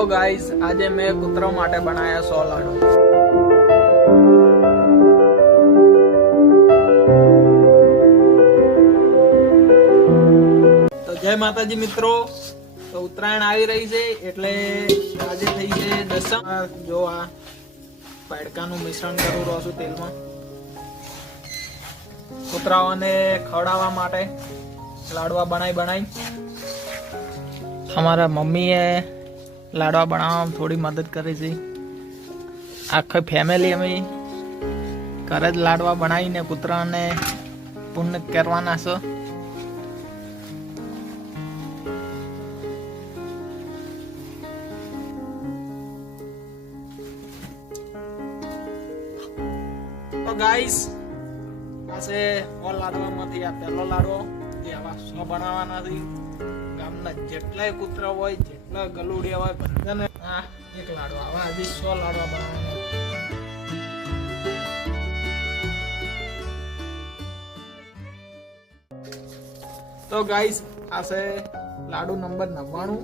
તો ગાઈઝ આજે મેં કૂતરો માટે બનાવ્યા સો લાડુ તો જય માતાજી મિત્રો. તો ઉત્તરાયણ આવી રહી છે, એટલે આજે થઈ છે દસમ. જો આ પાડકાનું મિશ્રણ કરું રહું છું તેલમાં. કૂતરાઓને ખવડાવવા માટે લાડવા બનાવી બનાવી અમારા મમ્મીએ લાડવા બનાવવામાં થોડી મદદ કરી છે. આખી ફેમિલી અમે ઘરે જ લાડવા બનાવીને કૂતરાને પૂર્ણ કરવાના છો. ગાઈસ પાસે ઓ લાડવામાંથી આ પહેલો લાડવો જે આવા બનાવવાના છે. ગામના જેટલાય કૂતરા હોય, જેટલા ગલુડિયા હોય, બધાને આ એક લાડવા. આવા આજે સો લાડવા બનાવવાના તો ગાઈસ આ છે લાડુ નંબર નવ્વાણું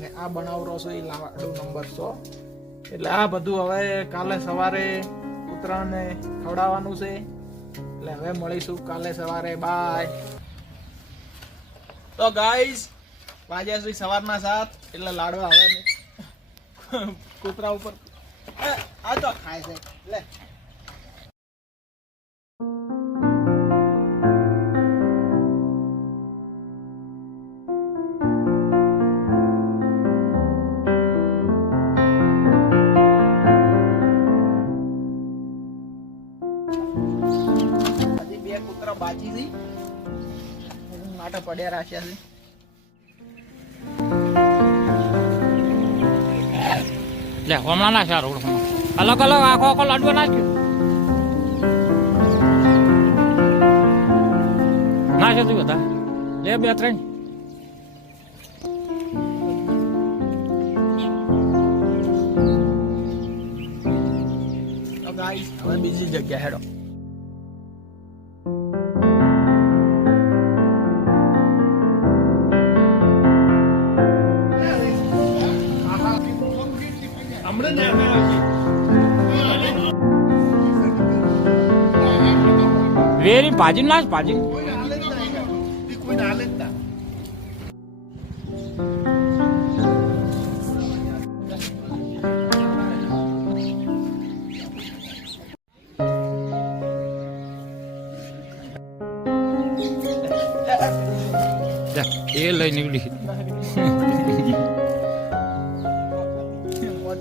ને આ બનાવરો છો એ લાડુ નંબર સો. એટલે આ બધું હવે કાલે સવારે કૂતરાને ખવડાવવાનું છે. એટલે હવે મળીશું કાલે સવારે. બાય તો ગાઈસ વાગ્યા સુધી સવારના સાત, એટલે લાડવા આવે કૂતરા ઉપર. આ તો ખાય છે. લે. બે કૂતરા બાજી છે. માટે પડ્યા રાખ્યા છે. લે, હમણાં ના સારું અલગ અલગ આખો આખો લાડવો નાખ્યો. ના છે તું. બધા લે, બે, ત્રણ. બીજી જગ્યા હેડો. વેરી ભાજી ના ભાજી એ લઈ નીકળી. બે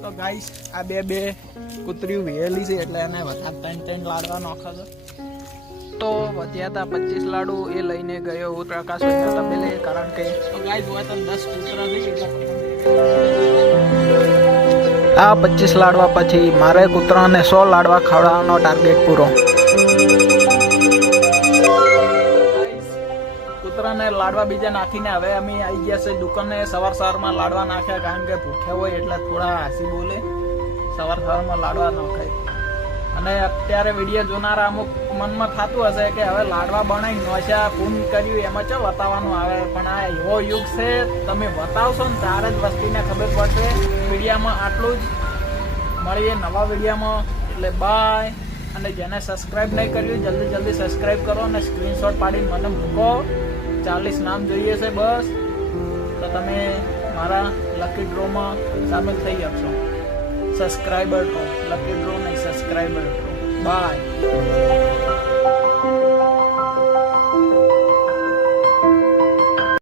તો ગાઈસ આ બે બે કૂતરીઓ વેલી છે એટલે એને વધારે ત્રણ ત્રણ લાડવા નોખા છે તો વધ્યા હતા પચીસ લાડુ એ લઈને ગયો હું પ્રકાશ તમે તબેલે કારણ કે તો ગાઈસ હોય તો દસ કૂતરા થઈ એટલે આ પચીસ લાડવા પછી મારે કૂતરાને સો લાડવા ખવડાવવાનો ટાર્ગેટ પૂરો. કૂતરાને લાડવા બીજા નાખીને હવે અમે આવી ગયા છે દુકાને. સવાર સવારમાં લાડવા નાખ્યા કારણ કે ભૂખ્યા હોય એટલે થોડા હાસી બોલે. સવાર સવારમાં લાડવા નાખાય અને અત્યારે વીડિયો જોનારા અમુક મનમાં થતું હશે કે હવે લાડવા બનાવી નોશા પૂન કર્યું, એમાં ચો બતાવવાનું આવે? પણ આ એવો યુગ છે, તમે બતાવશો ને ત્યારે જ વસ્તીને ખબર પડશે. વિડીયામાં આટલું જ. મળીએ નવા વિડીયામાં. એટલે બાય અને જેને સબસ્ક્રાઇબ નહીં કર્યું, જલ્દી જલ્દી સબસ્ક્રાઈબ કરો અને સ્ક્રીનશોટ પાડીને મને મૂકો. ચાલીસ નામ જોઈએ છે બસ. તો તમે મારા લકી ડ્રોમાં સામેલ થઈ શકશો સબસ્ક્રાઈબર ડ્રો લકી ડ્રો નહીં સબસ્ક્રાઈબર ડ્રો બાય